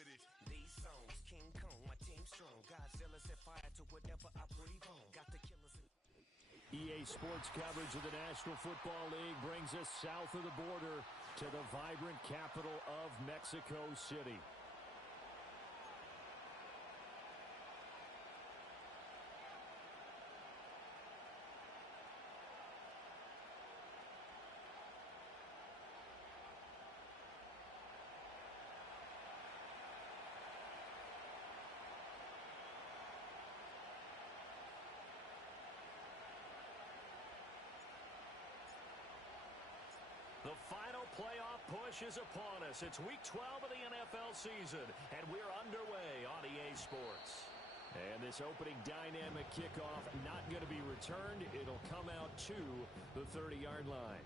These songs, King Kong, my team strong. Godzilla set fire to whatever I breathe on. Got the killers in. EA Sports coverage of the National Football League brings us south of the border to the vibrant capital of Mexico City. The final playoff push is upon us. It's Week 12 of the NFL season, and we're underway on EA Sports. And this opening dynamic kickoff not going to be returned. It'll come out to the 30-yard line.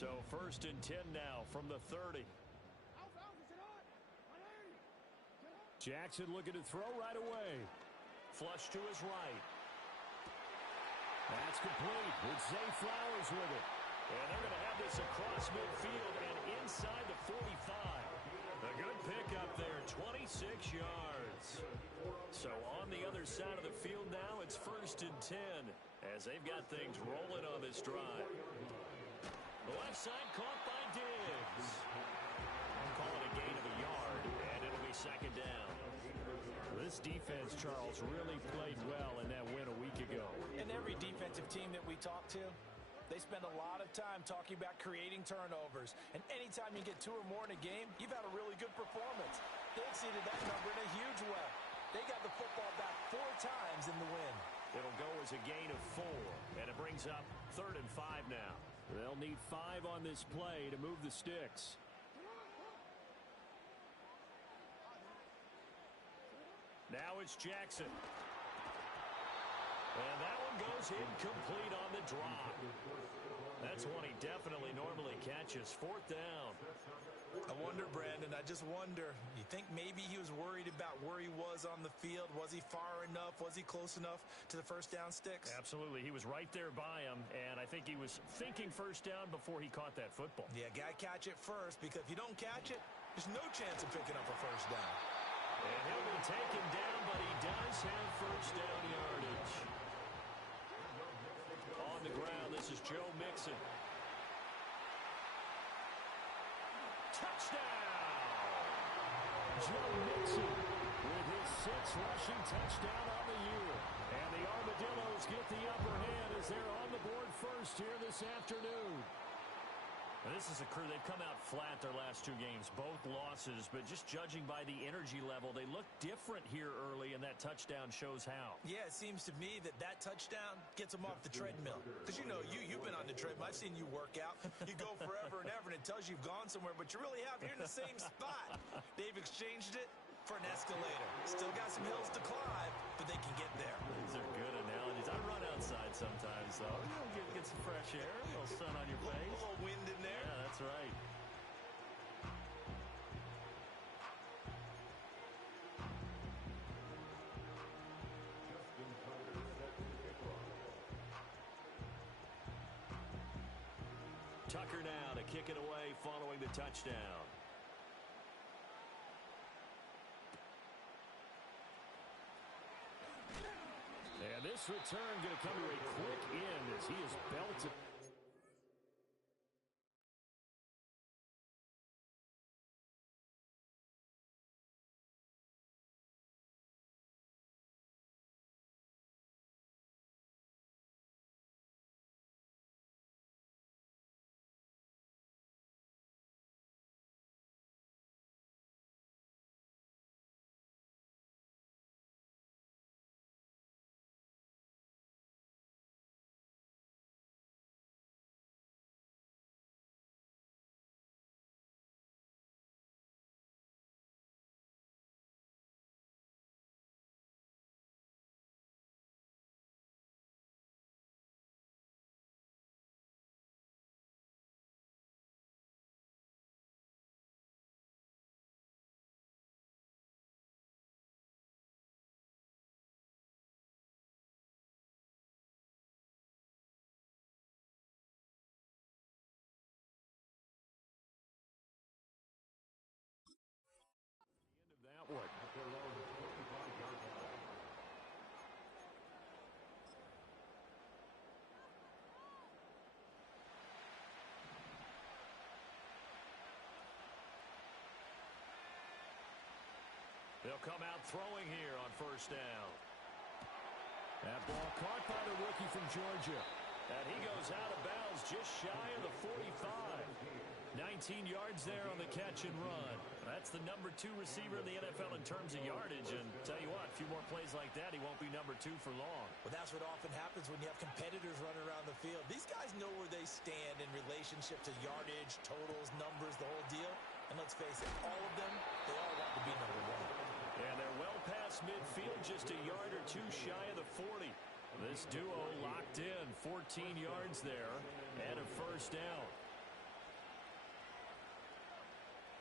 So 1st and 10 now from the 30. Jackson looking to throw right away. Flush to his right. That's complete. It's Zay Flowers with it. And they're going to have this across midfield and inside the 45. A good pickup there, 26 yards. So on the other side of the field now, it's 1st and 10 as they've got things rolling on this drive. The left side caught by Diggs. Call it a gain of a yard, and it'll be 2nd down. This defense, Charles, really played well in that win a week ago. And every defensive team that we talk to, they spend a lot of time talking about creating turnovers. And anytime you get 2 or more in a game, you've had a really good performance. They exceeded that number in a huge way. They got the football back 4 times in the win. It'll go as a gain of 4, and it brings up 3rd and 5 now. They'll need 5 on this play to move the sticks. Now it's Jackson. And that one goes incomplete on the drop. That's one he definitely normally catches. 4th down. I wonder, Brandon, I just wonder, you think maybe he was worried about where he was on the field? Was he far enough? Was he close enough to the 1st down sticks? Absolutely. He was right there by him, and I think he was thinking 1st down before he caught that football. Yeah, got to catch it first, because if you don't catch it, there's no chance of picking up a 1st down. And he'll be taken down, but he does have 1st down yardage. On the ground, this is Joe Mixon. Touchdown! Joe Mixon with his 6th rushing touchdown on the year. And the Armadillos get the upper hand as they're on the board first here this afternoon. And this is a crew, they've come out flat their last 2 games, both losses, but just judging by the energy level, they look different here early, and that touchdown shows how. Yeah, it seems to me that touchdown gets them off the treadmill. Because, you know, you've been on the treadmill. I've seen you work out. You go forever and ever, and it tells you you've gone somewhere, but you really have. You're in the same spot. They've exchanged it for an escalator. Still got some hills to climb, but they can get there. These are good analogies. I run outside sometimes, though. You know, get some fresh air, a little sun on your face. A little wind in there. Yeah, that's right. Tucker now to kick it away following the touchdown. And this return going to come to a quick end as he is belted. They'll come out throwing here on first down. That ball caught by the rookie from Georgia. And he goes out of bounds just shy of the 45. 19 yards there on the catch and run. That's the number 2 receiver in the NFL in terms of yardage. And tell you what, a few more plays like that, he won't be number 2 for long. Well, that's what often happens when you have competitors running around the field. These guys know where they stand in relationship to yardage, totals, numbers, the whole deal. And let's face it, all of them, they all want to be number 1. And they're well past midfield, just a yard or 2 shy of the 40. This duo locked in, 14 yards there, and a first down.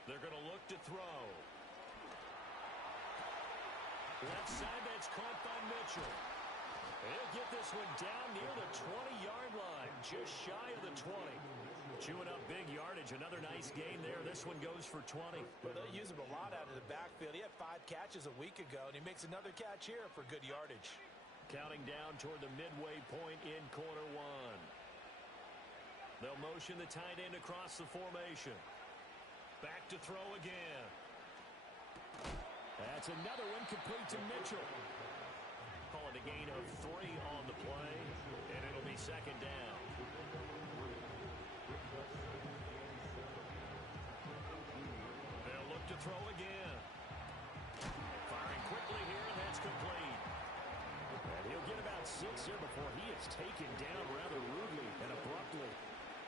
They're going to look to throw. Left side, that's caught by Mitchell. He'll get this one down near the 20-yard line, just shy of the 20. Chewing up big yardage, another nice gain there. This one goes for 20. Well, they'll use him a lot out of the backfield. He had 5 catches a week ago, and he makes another catch here for good yardage. Counting down toward the midway point in quarter 1. They'll motion the tight end across the formation. Back to throw again. That's another one complete to Mitchell. Call it a gain of 3 on the play, and it'll be second down. They'll look to throw again. Firing quickly here, and that's complete. And he'll get about 6 here before he is taken down rather rudely and abruptly.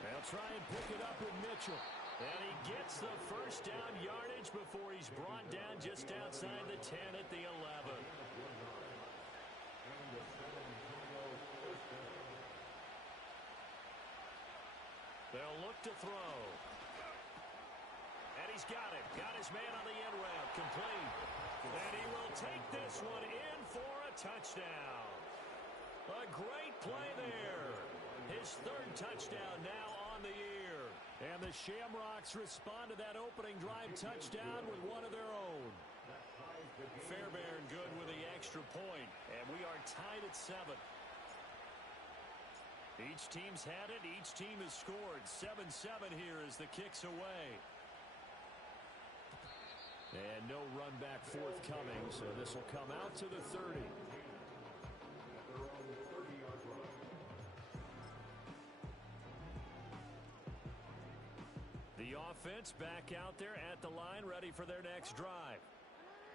They'll try and pick it up with Mitchell. And he gets the first down yardage before he's brought down just outside the 10 at the 11. They'll look to throw. And he's got it. Got his man on the end route. Complete. And he will take this one in for a touchdown. A great play there. His 3rd touchdown now on the year. And the Shamrocks respond to that opening drive touchdown with one of their own. Fairbairn good with the extra point. And we are tied at 7. Each team's had it. Each team has scored. 7-7 here as the kick's away. And no run back forthcoming, so this will come out to the 30. The offense back out there at the line, ready for their next drive.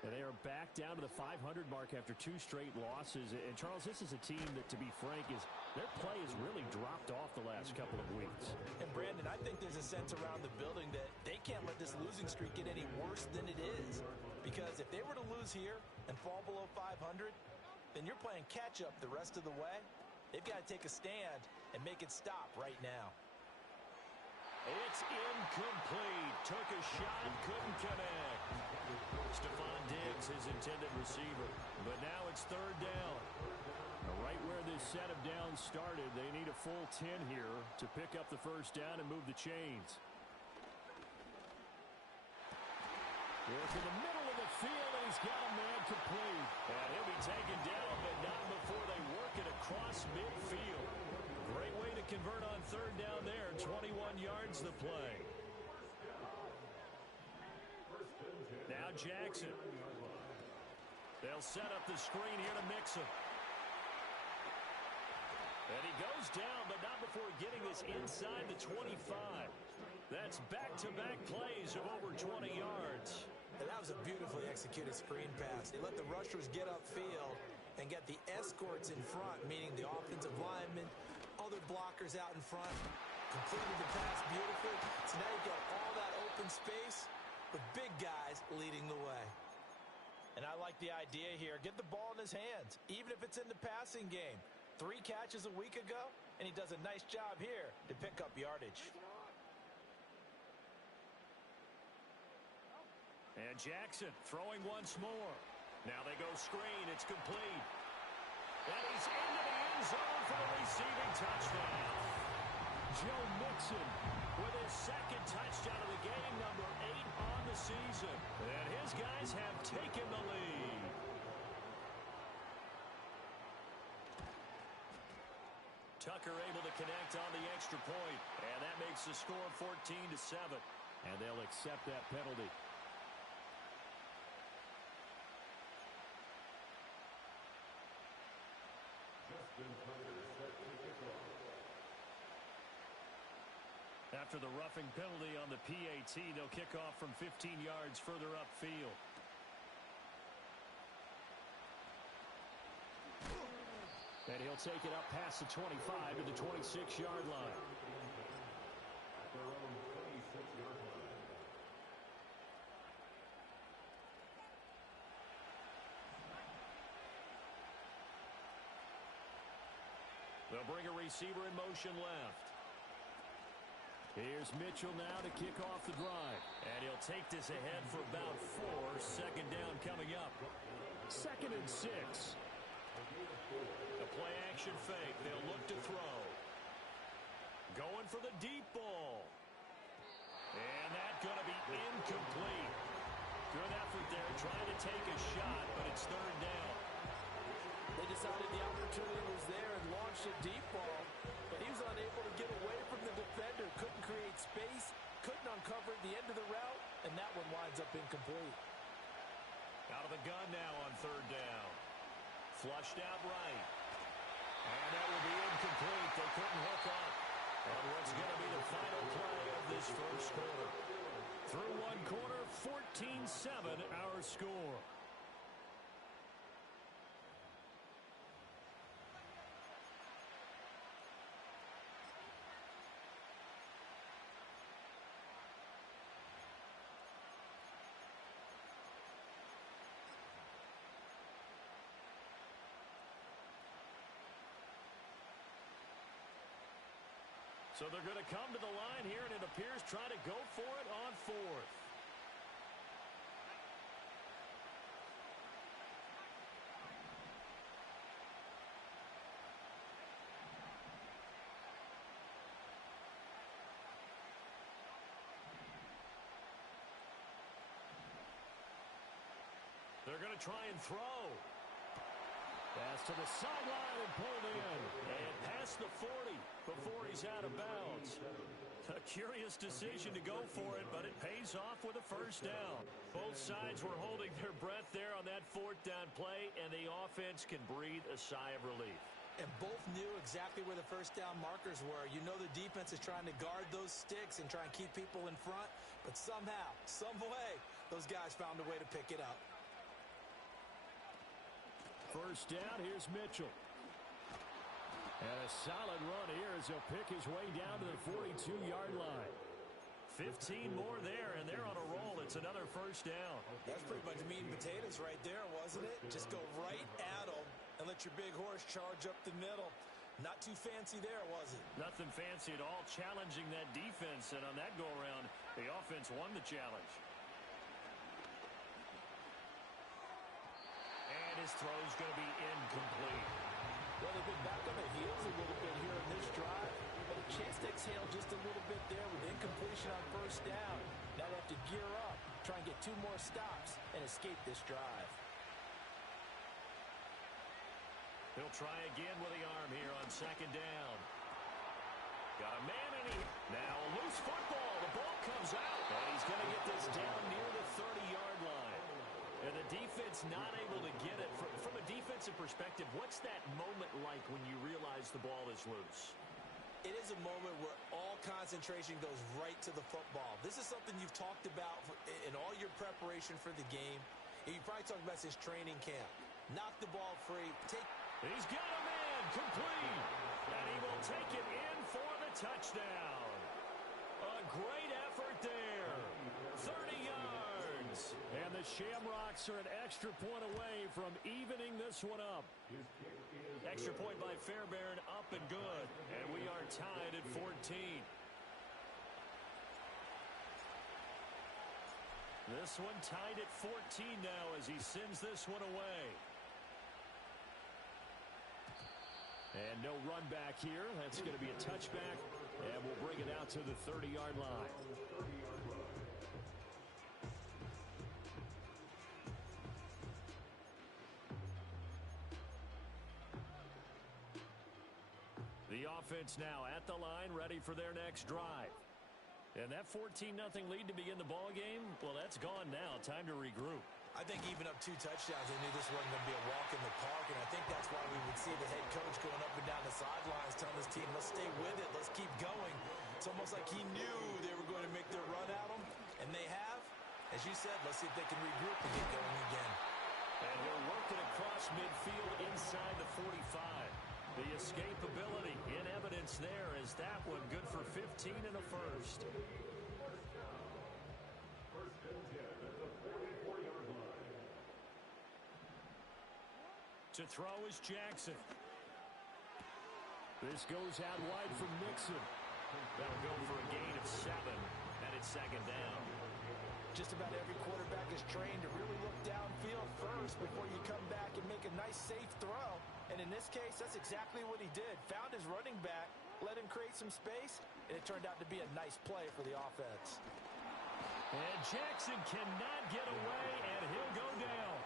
And they are back down to the 500 mark after 2 straight losses. And, Charles, this is a team that, to be frank, their play has really dropped off the last couple of weeks. And, Brandon, I think there's a sense around the building that they can't let this losing streak get any worse than it is. Because if they were to lose here and fall below 500, then you're playing catch-up the rest of the way. They've got to take a stand and make it stop right now. It's incomplete. Took a shot, couldn't connect. Stephon Diggs, his intended receiver. But now it's 3rd down. Right where this set of downs started, they need a full 10 here to pick up the first down and move the chains. Work in the middle of the field, and he's got a man complete. And he'll be taken down, but not before they work it across midfield. Great way to convert on 3rd down there. 21 yards the play. Now Jackson. They'll set up the screen here to mix him. And he goes down, but not before getting this inside the 25. That's back-to-back plays of over 20 yards. And that was a beautifully executed screen pass. They let the rushers get upfield and get the escorts in front, meaning the offensive linemen, other blockers out in front. Completed the pass beautifully. So now you've got all that open space with big guys leading the way. And I like the idea here. Get the ball in his hands, even if it's in the passing game. 3 catches a week ago, and he does a nice job here to pick up yardage. And Jackson throwing once more. Now they go screen. It's complete. And he's into the end zone for the receiving touchdown. Joe Mixon with his 2nd touchdown of the game, number 8 on the season. And his guys have taken the lead. Tucker able to connect on the extra point. And that makes the score 14-7. And they'll accept that penalty. After the roughing penalty on the PAT, they'll kick off from 15 yards further upfield. And he'll take it up past the 25 to the 26-yard line. They'll bring a receiver in motion left. Here's Mitchell now to kick off the drive. And he'll take this ahead for about 4. Second down coming up. 2nd and 6. The play action fake. They'll look to throw. Going for the deep ball. And that's going to be incomplete. Good effort there trying to take a shot, but it's 3rd down. They decided the opportunity was there and launched a deep ball, but he was unable to get away from the defender. Couldn't create space, couldn't uncover at the end of the route, and that one winds up incomplete. Out of the gun now on 3rd down. Flushed out right. And that will be incomplete. They couldn't hook up. And what's going to be the final play of this first quarter? Through one quarter, 14-7 our score. So they're going to come to the line here, and it appears trying to go for it on 4th. They're going to try and throw. Pass to the sideline and pulled in. And past the 40 before he's out of bounds. A curious decision to go for it, but it pays off with a first down. Both sides were holding their breath there on that 4th down play, and the offense can breathe a sigh of relief. And both knew exactly where the first down markers were. You know the defense is trying to guard those sticks and try and keep people in front, but somehow, some way, those guys found a way to pick it up. First down, here's Mitchell. And a solid run here as he'll pick his way down to the 42-yard line. 15 more there, and they're on a roll. It's another first down. That's pretty much meat and potatoes right there, wasn't it? Just go right at them and let your big horse charge up the middle. Not too fancy there, was it? Nothing fancy at all, challenging that defense. And on that go-around, the offense won the challenge. His throw's going to be incomplete. Well, they've been back on their heels a little bit here in this drive, but a chance to exhale just a little bit there with incompletion on first down. Now they have to gear up, try and get 2 more stops, and escape this drive. He'll try again with the arm here on 2nd down. Got a man in here. Now a loose football. The ball comes out, and he's going to get this down near the 30-yard line. And the defense not able to get it. From a defensive perspective, what's that moment like when you realize the ball is loose? It is a moment where all concentration goes right to the football. This is something you've talked about in all your preparation for the game. And you probably talked about since training camp. Knock the ball free. He's got a man complete. And he will take it in for the touchdown. A great effort there. 30 yards. And the Shamrocks are an extra point away from evening this one up. Extra point by Fairbairn, up and good. And we are tied at 14. This one tied at 14 now as he sends this one away. And no run back here. That's going to be a touchback. And we'll bring it out to the 30-yard line. The offense now at the line, ready for their next drive. And that 14-0 lead to begin the ball game, well, that's gone now. Time to regroup. I think even up 2 touchdowns, they knew this wasn't going to be a walk in the park, and I think that's why we would see the head coach going up and down the sidelines telling his team, let's stay with it, let's keep going. It's almost like he knew they were going to make their run at him, and they have. As you said, let's see if they can regroup and get going again. And he'll work it across midfield inside the 45. The escapability in evidence there as that one good for 15 and a first. To throw is Jackson. This goes out wide for Mixon. That'll go for a gain of 7, and it's second down. Just about every quarterback is trained to really look downfield first before you come back and make a nice, safe throw. And in this case, that's exactly what he did. Found his running back, let him create some space, and it turned out to be a nice play for the offense. And Jackson cannot get away, and he'll go down.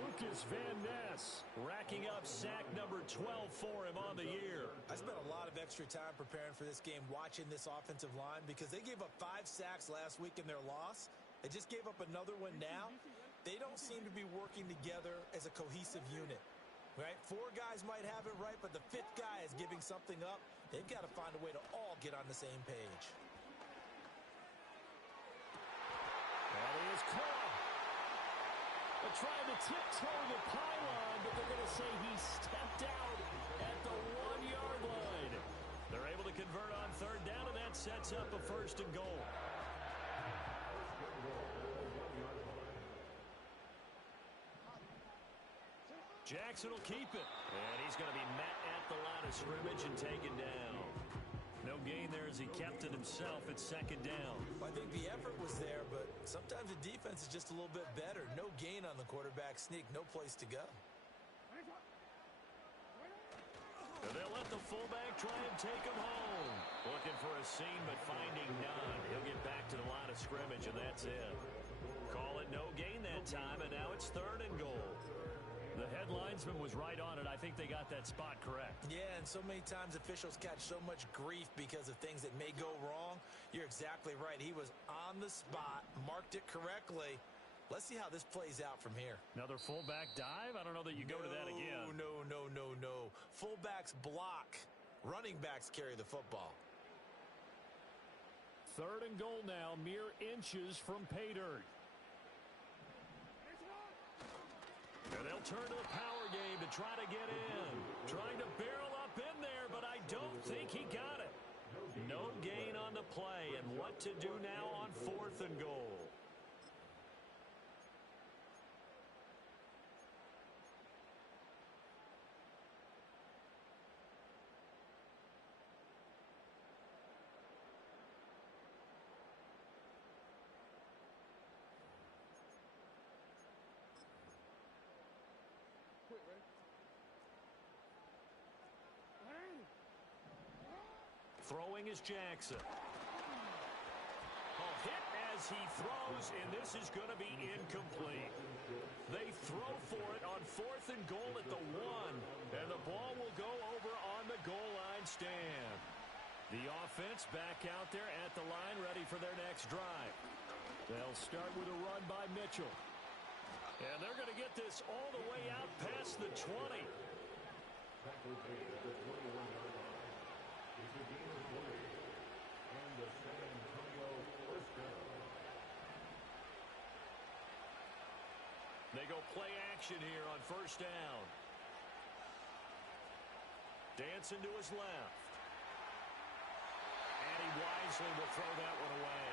Lucas Van Ness racking up sack number 12 for him on the year. I spent a lot of extra time preparing for this game watching this offensive line because they gave up 5 sacks last week in their loss. They just gave up another one now. They don't seem to be working together as a cohesive unit. Right? 4 guys might have it right, but the 5th guy is giving something up. They've got to find a way to all get on the same page. That is caught. They're trying to tiptoe the pylon, but they're going to say he stepped out at the 1-yard line. They're able to convert on third down, and that sets up a first and goal. Jackson will keep it. And he's going to be met at the line of scrimmage and taken down. No gain there as he kept it himself at second down. I think the effort was there, but sometimes the defense is just a little bit better. No gain on the quarterback sneak. No place to go. And they'll let the fullback try and take him home. Looking for a seam, but finding none. He'll get back to the line of scrimmage, and that's it. Call it no gain that time, and now it's third and goal. The head linesman was right on it. I think they got that spot correct. Yeah, and so many times officials catch so much grief because of things that may go wrong. You're exactly right. He was on the spot, marked it correctly. Let's see how this plays out from here. Another fullback dive? I don't know that you go to that again. No. Fullbacks block. Running backs carry the football. Third and goal now, mere inches from pay dirt. And they'll turn to the power game to try to get in. Trying to barrel up in there, but I don't think he got it. No gain on the play, and what to do now on fourth and goal. Throwing is Jackson. Hit as he throws, and this is going to be incomplete. They throw for it on fourth and goal at the 1, and the ball will go over on the goal line stand. The offense back out there at the line, ready for their next drive. They'll start with a run by Mitchell. And they're going to get this all the way out past the 20. They go play action here on first down. Dancing to his left. And he wisely will throw that one away.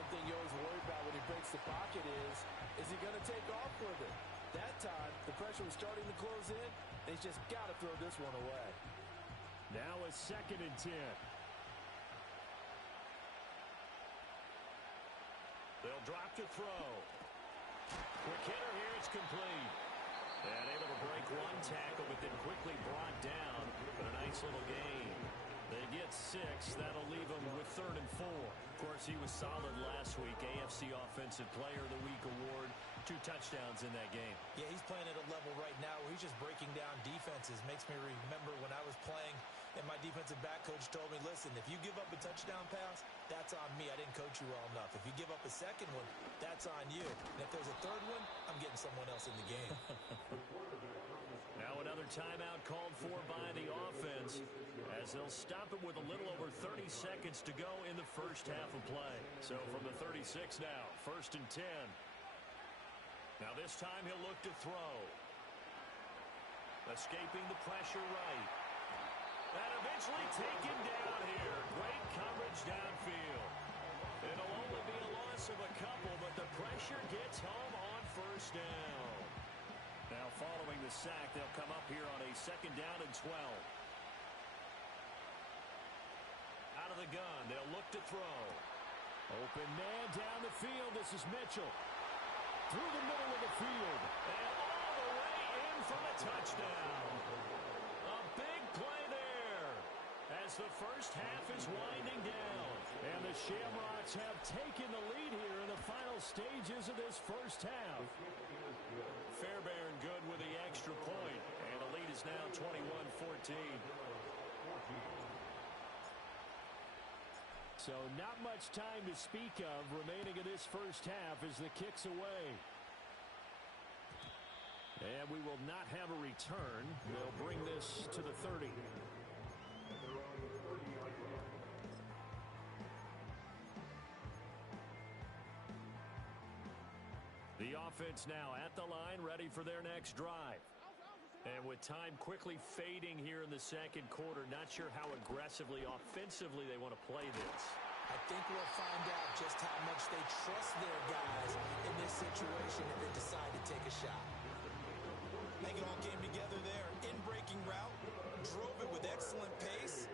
One thing you always worry about when he breaks the pocket is he going to take off with it? That time, the pressure was starting to close in, and he's just got to throw this one away. Now a 2nd and 10. They'll drop to throw. Quick hitter here, it's complete. And able to break one tackle, but then quickly brought down. But a nice little gain. They get 6. That'll leave them with 3rd and 4. Of course, he was solid last week. AFC Offensive Player of the Week award. 2 touchdowns in that game. Yeah, he's playing at a level right now where he's just breaking down defenses. Makes me remember when I was playing and my defensive back coach told me, listen, if you give up a touchdown pass, that's on me. I didn't coach you well enough. If you give up a second one, that's on you. And if there's a third one, I'm getting someone else in the game. Now an Another timeout called for by the offense as they'll stop it with a little over 30 seconds to go in the first half of play. So from the 36 now, 1st and 10. Now this time he'll look to throw. Escaping the pressure right. And eventually taken down here. Great coverage downfield. It'll only be a loss of a couple, but the pressure gets home on 1st down. Now following the sack, they'll come up here on a 2nd down and 12. Out of the gun, they'll look to throw. Open man down the field. This is Mitchell. Through the middle of the field. And all the way in for the touchdown. A big play there as the first half is winding down. And the Shamrocks have taken the lead here in the final stages of this first half. Fairbairn good with the extra point. And the lead is now 21-14. So not much time to speak of remaining in this first half as the kick's away. And we will not have a return. They'll bring this to the 30. The offense now at the line, ready for their next drive. And with time quickly fading here in the second quarter, not sure how aggressively, offensively they want to play this. I think we'll find out just how much they trust their guys in this situation if they decide to take a shot. I think it all came together there. In-breaking route, drove it with excellent pace.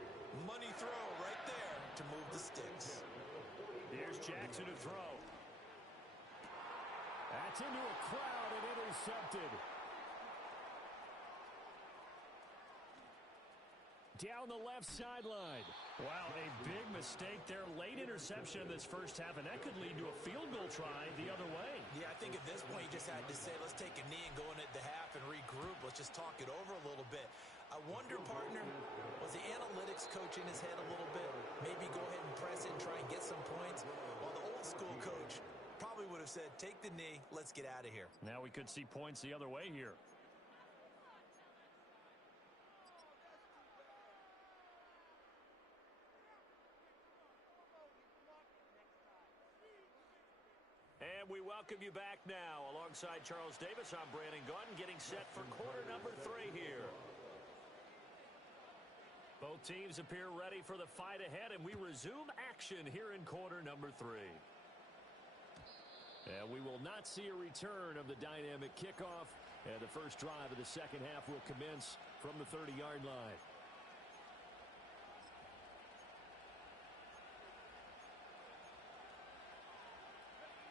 Money throw right there to move the sticks. Here's Jackson to throw. That's into a crowd and intercepted. Down the left sideline. Wow, a big mistake there. Late interception in this first half, and that could lead to a field goal try the other way. Yeah, I think at this point you just had to say, let's take a knee and go into the half and regroup. Let's just talk it over a little bit. I wonder, partner, was the analytics coach in his head a little bit? Maybe go ahead and press it and try and get some points? While the old school coach probably would have said, take the knee, let's get out of here. Now we could see points the other way here. And we welcome you back now. Alongside Charles Davis, I'm Brandon Gaudin, getting set for quarter number 3 here. Both teams appear ready for the fight ahead, and we resume action here in quarter number 3. And we will not see a return of the dynamic kickoff, and the first drive of the second half will commence from the 30-yard line.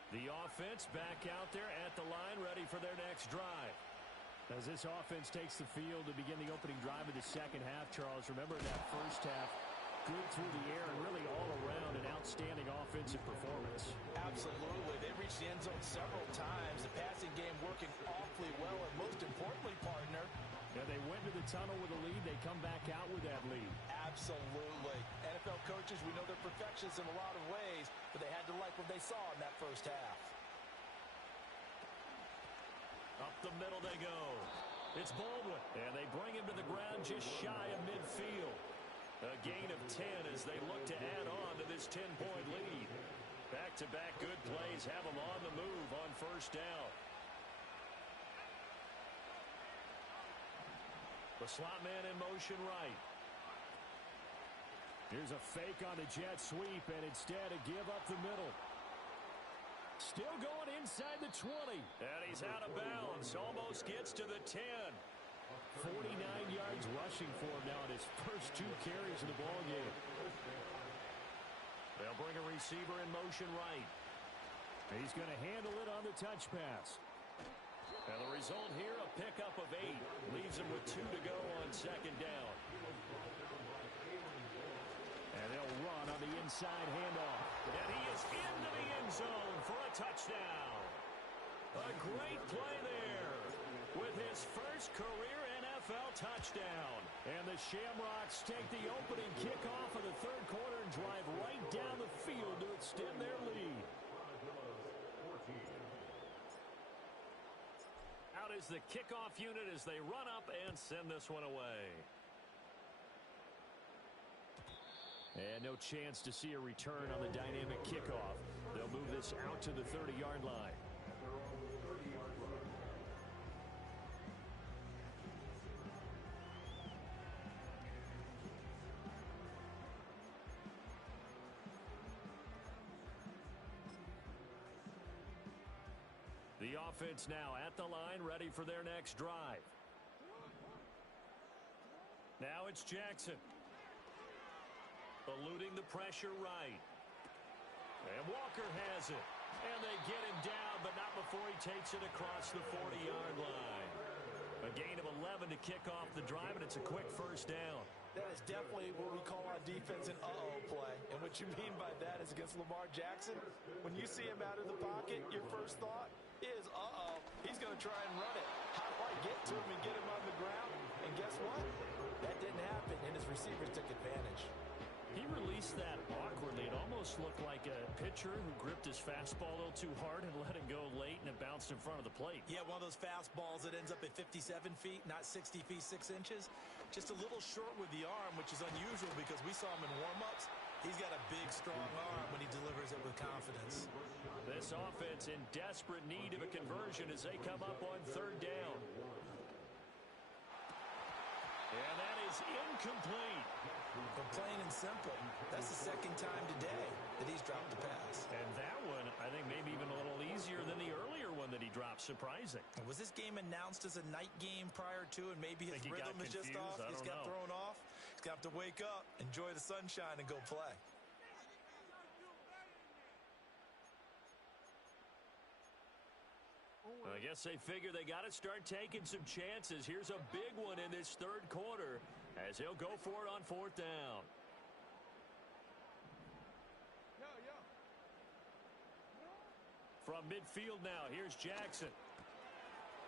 The offense back out there at the line, ready for their next drive. As this offense takes the field to begin the opening drive of the second half, Charles, remember that first half, good through the air and really all around an outstanding offensive performance. Absolutely. They reached the end zone several times. The passing game working awfully well, and most importantly, partner, yeah, they went to the tunnel with a lead. They come back out with that lead. Absolutely. NFL coaches, we know they're perfectionists in a lot of ways, but they had to like what they saw in that first half. Up the middle they go. It's Baldwin, and they bring him to the ground just shy of midfield. A gain of 10 as they look to add on to this 10-point lead. Back-to-back good plays have them on the move on first down. The slot man in motion right. Here's a fake on the jet sweep, and instead a give up the middle. Still going inside the 20. And he's out of bounds. Almost gets to the 10. 49 yards rushing for him now in his first 2 carries of the ballgame. They'll bring a receiver in motion right. He's going to handle it on the touch pass. And the result here, a pickup of 8. Leaves him with 2 to go on second down. And they'll run on the inside handoff. And he is into the end zone for a touchdown. A great play there with his first career NFL touchdown. And the Shamrocks take the opening kickoff of the third quarter and drive right down the field to extend their lead. Out is the kickoff unit as they run up and send this one away. And no chance to see a return on the dynamic kickoff. They'll move this out to the 30-yard line. The offense now at the line, ready for their next drive. Now it's Jackson. Eluding the pressure right. And Walker has it. And they get him down, but not before he takes it across the 40-yard line. A gain of 11 to kick off the drive, and it's a quick first down. That is definitely what we call on defense an uh-oh play. And what you mean by that is against Lamar Jackson, when you see him out of the pocket, your first thought is, uh-oh, he's going to try and run it. How do I get to him and get him on the ground? And guess what? That didn't happen, and his receivers took advantage. He released that awkwardly. It almost looked like a pitcher who gripped his fastball a little too hard and let it go late, and it bounced in front of the plate. Yeah, one of those fastballs that ends up at 57 feet, not 60 feet, 6 inches. Just a little short with the arm, which is unusual because we saw him in warm-ups. He's got a big, strong arm when he delivers it with confidence. This offense in desperate need of a conversion as they come up on third down. And that is incomplete. But plain and simple, that's the second time today that he's dropped the pass. And that one, I think, maybe even a little easier than the earlier one that he dropped. Surprising. Was this game announced as a night game prior to, and maybe his rhythm is just off? He's got thrown off. He's got to wake up, enjoy the sunshine, and go play. I guess they figure they got to start taking some chances. Here's a big one in this third quarter as he'll go for it on fourth down. From midfield now, here's Jackson.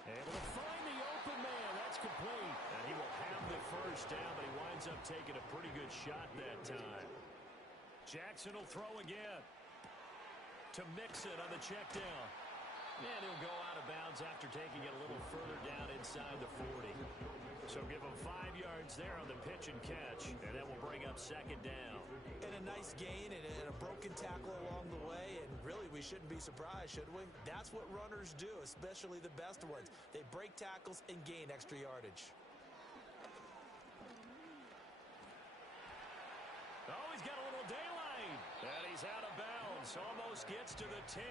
Able to find the open man. That's complete. And he will have the first down, but he winds up taking a pretty good shot that time. Jackson will throw again. To Mixon on the check down. And he'll go out of bounds after taking it a little further down inside the 40. So give him 5 yards there on the pitch and catch, and that will bring up second down. And a nice gain and a broken tackle along the way, and really we shouldn't be surprised, should we? That's what runners do, especially the best ones. They break tackles and gain extra yardage. Oh, he's got a little daylight, and he's out of bounds. Almost gets to the 10.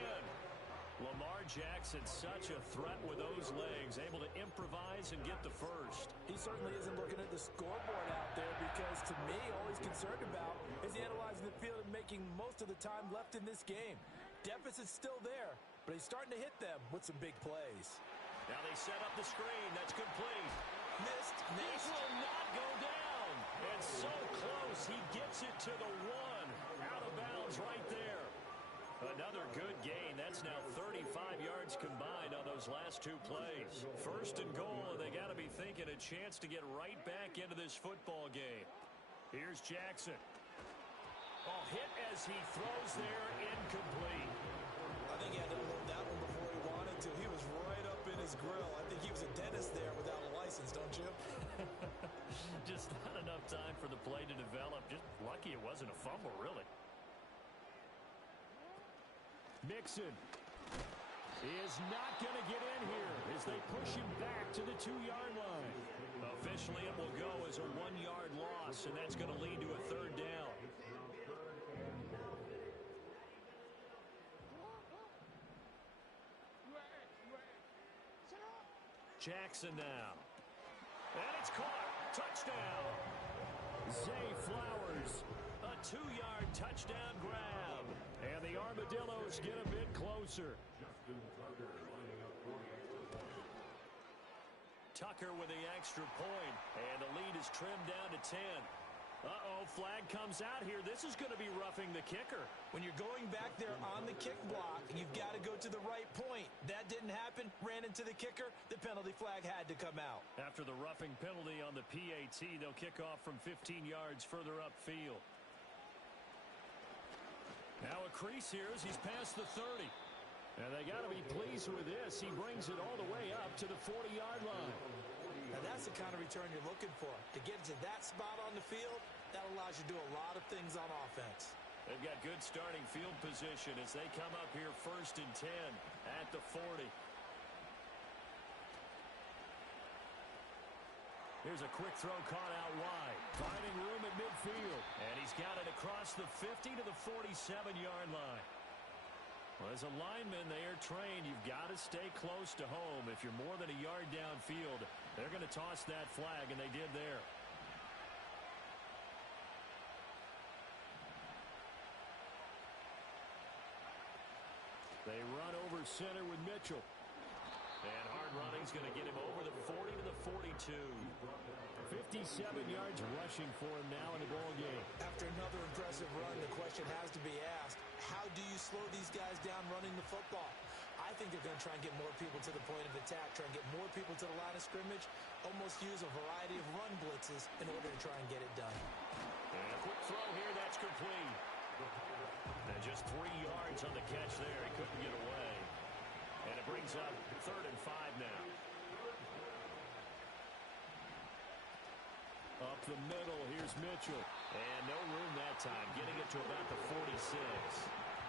Lamar Jackson, such a threat with those legs, able to improvise and get the first. He certainly isn't looking at the scoreboard out there because, to me, all he's concerned about is analyzing the field and making most of the time left in this game. Deficit's still there, but he's starting to hit them with some big plays. Now they set up the screen. That's complete. Missed. This will not go down. And so close. He gets it to the 1. Out of bounds right there. Another good gain. That's now 35 yards combined on those last 2 plays. First and goal, and they got to be thinking a chance to get right back into this football game. Here's Jackson. Oh, hit as he throws there, incomplete. I think he had to unload that one before he wanted to. He was right up in his grill. I think he was a dentist there without a license, don't you? Just not enough time for the play to develop. Just lucky it wasn't a fumble, really. Mixon is not going to get in here as they push him back to the 2-yard line. Officially, it will go as a 1-yard loss, and that's going to lead to a third down. Jackson now. And it's caught. Touchdown. Zay Flowers. A 2-yard touchdown grab. And the Armadillos get a bit closer. Tucker with the extra point. And the lead is trimmed down to 10. Uh-oh, flag comes out here. This is going to be roughing the kicker. When you're going back there on the kick block, you've got to go to the right point. That didn't happen. Ran into the kicker. The penalty flag had to come out. After the roughing penalty on the PAT, they'll kick off from 15 yards further upfield. Now a crease here as he's past the 30. And they got to be pleased with this. He brings it all the way up to the 40-yard line. Now that's the kind of return you're looking for. To get to that spot on the field, that allows you to do a lot of things on offense. They've got good starting field position as they come up here 1st and 10 at the 40. Here's a quick throw caught out wide. Finding room at midfield. And he's got it across the 50 to the 47-yard line. Well, as a lineman, they are trained. You've got to stay close to home. If you're more than a yard downfield, they're going to toss that flag, and they did there. They run over center with Mitchell. And hard running's going to get him over the 40 to the 42. 57 yards rushing for him now in the ball game. After another impressive run, the question has to be asked, how do you slow these guys down running the football? I think they're going to try and get more people to the point of attack, try and get more people to the line of scrimmage, almost use a variety of run blitzes in order to try and get it done. And a quick throw here, that's complete. And just 3 yards on the catch there. He couldn't get away. And it brings up 3rd and 5 now. Up the middle, here's Mitchell. And no room that time, getting it to about the 46.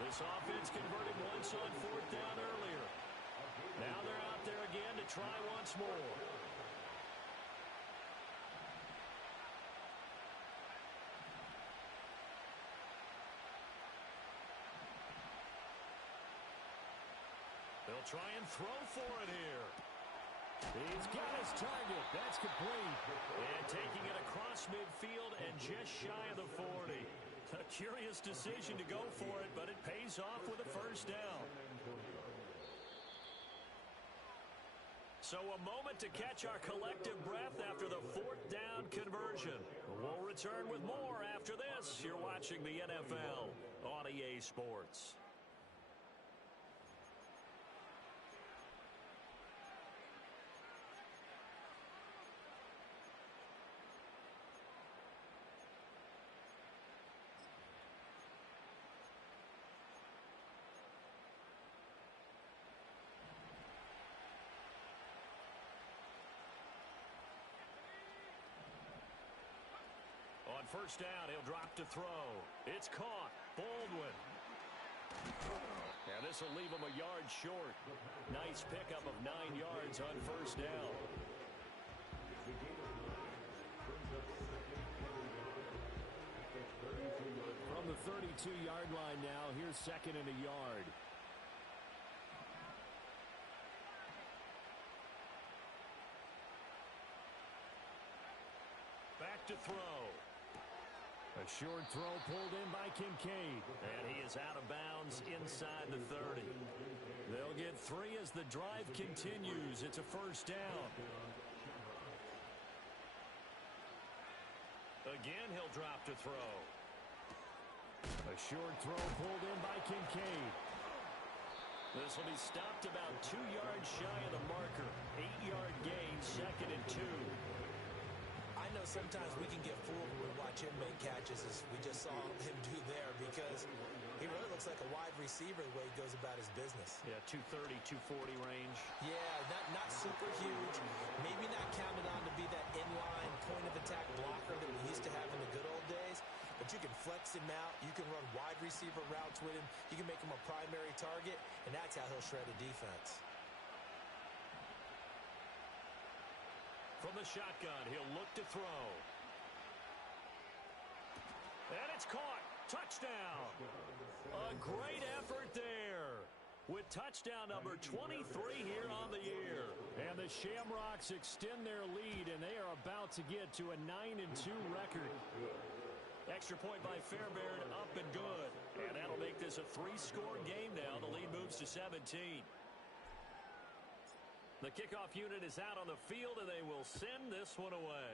This offense converted once on 4th down earlier. Now they're out there again to try once more. They'll try and throw for it here. He's got his target. That's complete. And taking it across midfield and just shy of the 40. A curious decision to go for it, but it pays off with a 1st down. So a moment to catch our collective breath after the 4th down conversion. We'll return with more after this. You're watching the NFL on EA Sports. On 1st down, he'll drop to throw. It's caught. Baldwin. And this will leave him a yard short. Nice pickup of 9 yards on 1st down. From the 32-yard line now, here's 2nd and a yard. Back to throw. A short throw pulled in by Kincaid. And he is out of bounds inside the 30. They'll get 3 as the drive continues. It's a 1st down. Again, he'll drop to throw. A short throw pulled in by Kincaid. This will be stopped about 2 yards shy of the marker. 8-yard gain, 2nd and 2. I know sometimes we can get fooled when we watch him make catches, as we just saw him do there, because he really looks like a wide receiver the way he goes about his business. Yeah, 230, 240 range. Yeah, not super huge. Maybe not counted on to be that inline point-of-attack blocker that we used to have in the good old days, but you can flex him out. You can run wide receiver routes with him. You can make him a primary target, and that's how he'll shred a defense. From the shotgun, he'll look to throw. And it's caught. Touchdown. A great effort there. With touchdown number 23 here on the year. And the Shamrocks extend their lead, and they are about to get to a 9-2 record. Extra point by Fairbairn, up and good. And that'll make this a 3-score game now. The lead moves to 17. The kickoff unit is out on the field, and they will send this one away.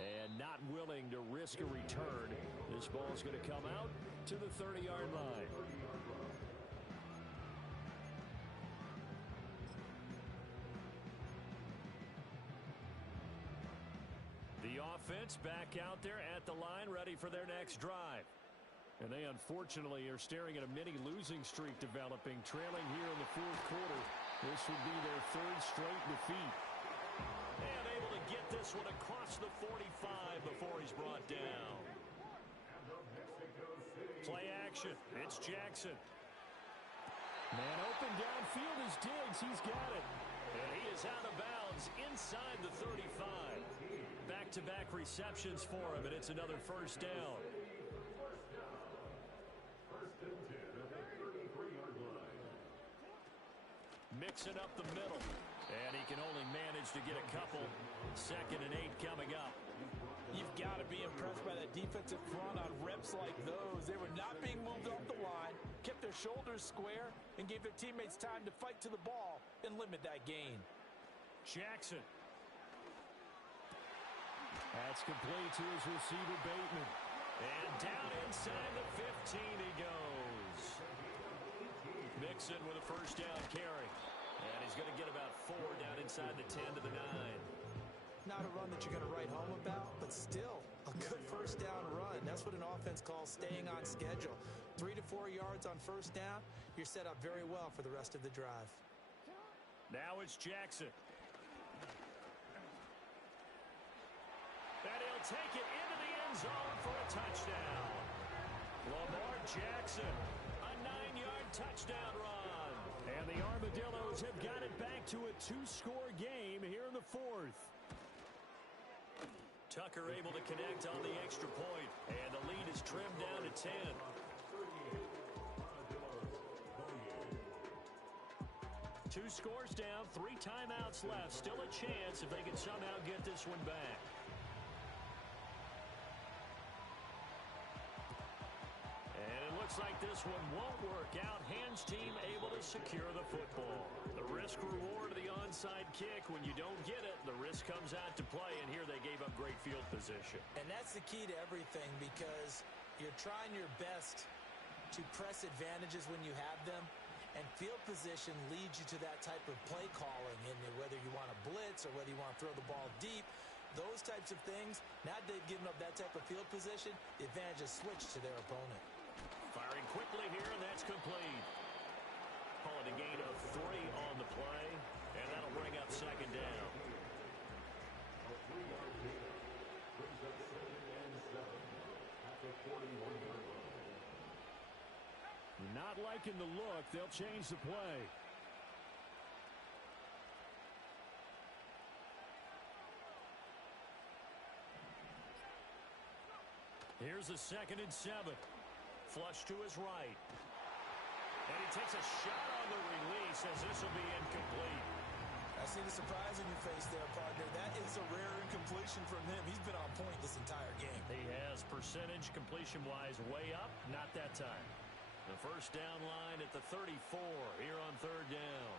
And not willing to risk a return. This ball's going to come out to the 30-yard line. The offense back out there at the line, ready for their next drive. And they unfortunately are staring at a mini losing streak developing, trailing here in the fourth quarter. This would be their third straight defeat. And able to get this one across the 45 before he's brought down. Play action. It's Jackson. Man open downfield is Diggs. He's got it. And he is out of bounds inside the 35. Back-to-back receptions for him, and it's another first down. Mixing up the middle. And he can only manage to get a couple. 2nd and 8 coming up. You've got to be impressed by that defensive front on reps like those. They were not being moved off the line, kept their shoulders square, and gave their teammates time to fight to the ball and limit that gain. Jackson. That's complete to his receiver, Bateman. And down inside the 15 he goes. Mixon with a first down carry. And he's going to get about 4 down inside the 10 to the 9. Not a run that you're going to write home about, but still a good first down run. That's what an offense calls staying on schedule. 3 to 4 yards on first down, you're set up very well for the rest of the drive. Now it's Jackson. And he'll take it into the end zone for a touchdown. Lamar Jackson, a 9-yard touchdown run. And the Armadillos have got it back to a 2-score game here in the fourth. Tucker able to connect on the extra point, and the lead is trimmed down to 10. Two scores down, 3 timeouts left. Still a chance if they can somehow get this one back. And it looks like this one won't work out. Hands team able to secure the football. The risk reward of the onside kick. When you don't get it, the risk comes out to play, and here they gave up great field position. And that's the key to everything, because you're trying your best to press advantages when you have them, and field position leads you to that type of play calling, and whether you want to blitz or whether you want to throw the ball deep, those types of things. Now they've given up that type of field position, the advantage is switched to their opponent. Firing quickly here, and that's complete. Call it a gain of 3 on the play, and that'll bring up 2nd down. Not liking the look. They'll change the play. Here's a 2nd and 7. Flush to his right. And he takes a shot on the release as this will be incomplete. I see the surprise in your face there, partner. That is a rare incompletion from him. He's been on point this entire game. He has percentage completion-wise way up. Not that time. The first down line at the 34 here on 3rd down.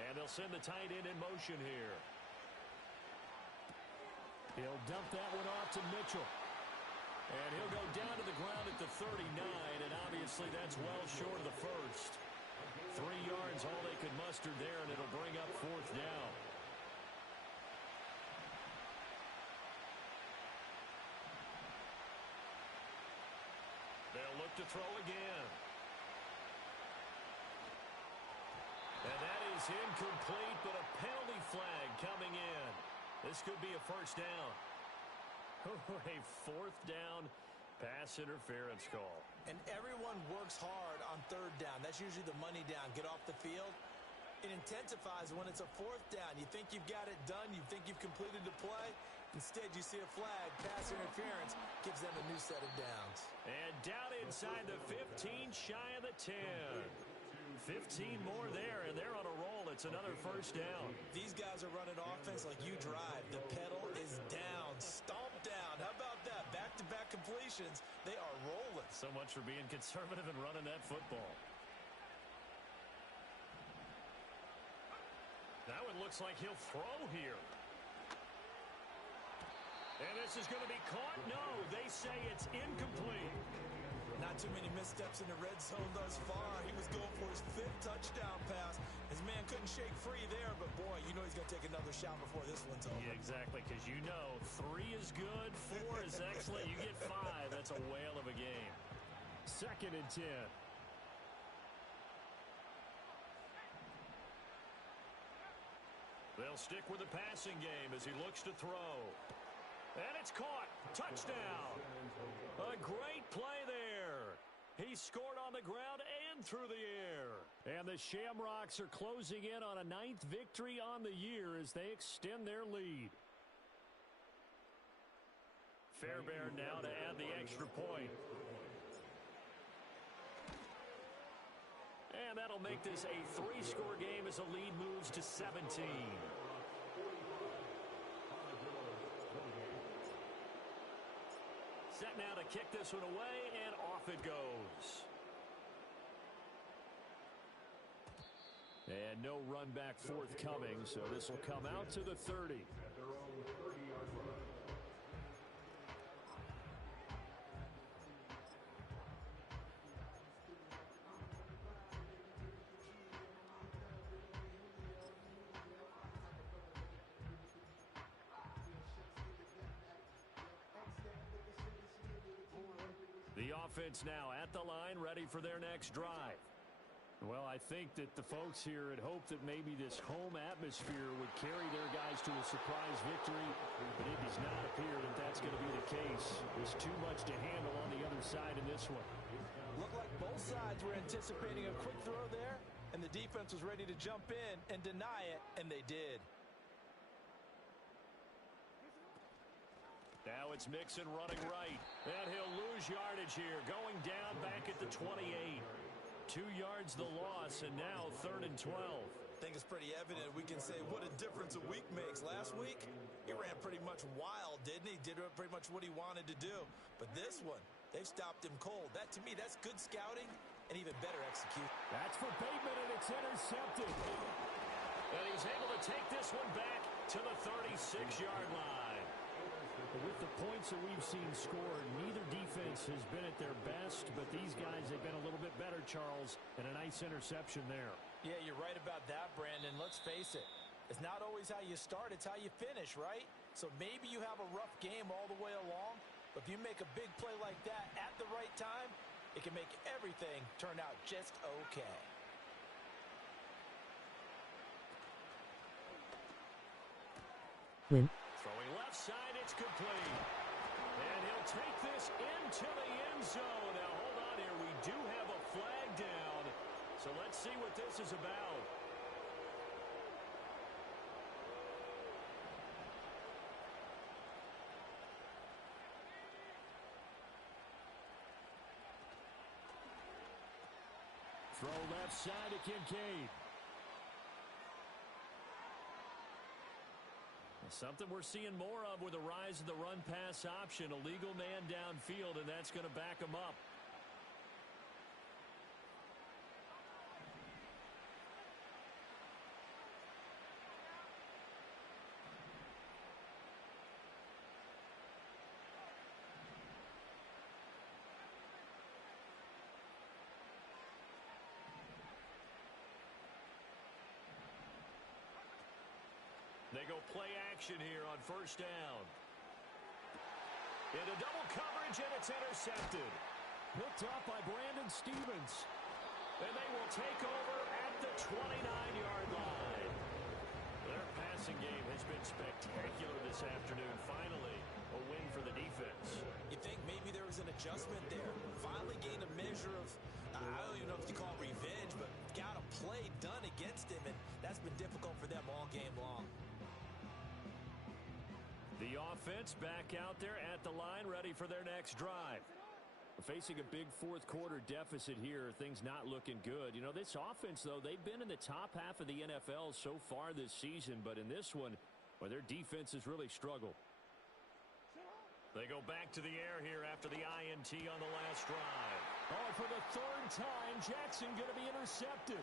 And they'll send the tight end in motion here. He'll dump that one off to Mitchell. And he'll go down to the ground at the 39, and obviously that's well short of the first. 3 yards, all they could muster there, and it'll bring up 4th down. They'll look to throw again. And that is incomplete, but a penalty flag coming in. This could be a first down. A 4th down pass interference call. And everyone works hard on 3rd down. That's usually the money down. Get off the field. It intensifies when it's a 4th down. You think you've got it done. You think you've completed the play. Instead, you see a flag. Pass interference gives them a new set of downs. And down inside the 15, shy of the 10. 15 more there, and they're on a roll. It's another first down. These guys are running offense like you drive. The pedal is down. Stomp down. How about that? Back-to-back completions. They are rolling. So much for being conservative and running that football. That one looks like he'll throw here. And this is going to be caught? No, they say it's incomplete. Not too many missteps in the red zone thus far. He was going for his 5th touchdown pass. His man couldn't shake free there, but boy, you know he's going to take another shot before this one's over. Yeah, exactly, because you know 3 is good, 4 is excellent. You get 5, that's a whale of a game. 2nd and 10. They'll stick with the passing game as he looks to throw. And it's caught. Touchdown. A great play there. He scored on the ground and through the air. And the Shamrocks are closing in on a 9th victory on the year as they extend their lead. Fairbairn now to add the extra point. And that'll make this a 3-score game as the lead moves to 17. Set now to kick this one away, and off it goes. And no run back forthcoming, so this will come out to the 30. The offense now at the line, ready for their next drive. Well, I think that the folks here had hoped that maybe this home atmosphere would carry their guys to a surprise victory, but it does not appear that that's going to be the case. There's too much to handle on the other side in this one. Looked like both sides were anticipating a quick throw there, and the defense was ready to jump in and deny it, and they did. Now it's Mixon running right, and he'll lose yardage here, going down back at the 28. 2 yards the loss, and now 3rd and 12. I think it's pretty evident we can say what a difference a week makes. Last week, he ran pretty much wild, didn't he? Did pretty much what he wanted to do. But this one, they've stopped him cold. That, to me, that's good scouting and even better execution. That's for Bateman, and it's intercepted. And he's able to take this one back to the 36-yard line. With the points that we've seen scored, neither defense has been at their best, but these guys have been a little bit better, Charles, and a nice interception there. Yeah, you're right about that, Brandon. Let's face it. It's not always how you start, it's how you finish, right? So maybe you have a rough game all the way along, but if you make a big play like that at the right time, it can make everything turn out just okay. Throwing left side, it's complete. And he'll take this into the end zone. Now, hold on here. We do have a flag down. So let's see what this is about. Throw left side to Kincaid. Something we're seeing more of with the rise of the run-pass option. A legal man downfield, and that's going to back him up. They go play action here on 1st down. Into double coverage, and it's intercepted. Picked up by Brandon Stevens. And they will take over at the 29-yard line. Their passing game has been spectacular this afternoon. Finally, a win for the defense. You think maybe there was an adjustment there. Finally gained a measure of, I don't even know if you call it revenge, but got a play done against him, and that's been difficult for them all game long. The offense back out there at the line, ready for their next drive. Facing a big 4th quarter deficit here, things not looking good. You know, this offense, though, they've been in the top half of the NFL so far this season, but in this one, well, their defense has really struggled. They go back to the air here after the INT on the last drive. Oh, for the 3rd time, Jackson going to be intercepted.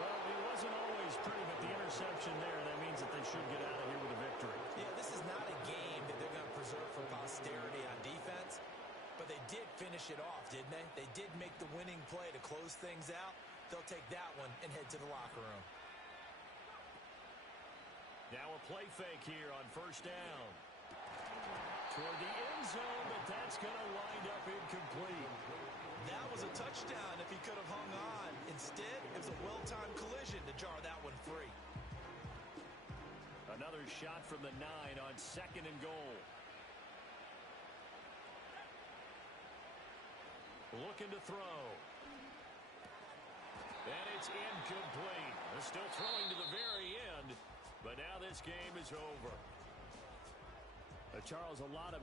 Well, he wasn't always pretty, but the interception there, that means that they should get out of here with a victory. Yeah, this is not a game that they're going to preserve for posterity on defense, but they did finish it off, didn't they? They did make the winning play to close things out. They'll take that one and head to the locker room. Now a play fake here on 1st down. toward the end zone, but that's going to wind up incomplete. That was a touchdown if he could have hung on. Instead, it was a well-timed collision to jar that one free. Another shot from the 9 on 2nd and goal. Looking to throw. And it's incomplete. They're still throwing to the very end, but now this game is over. Charles, a lot of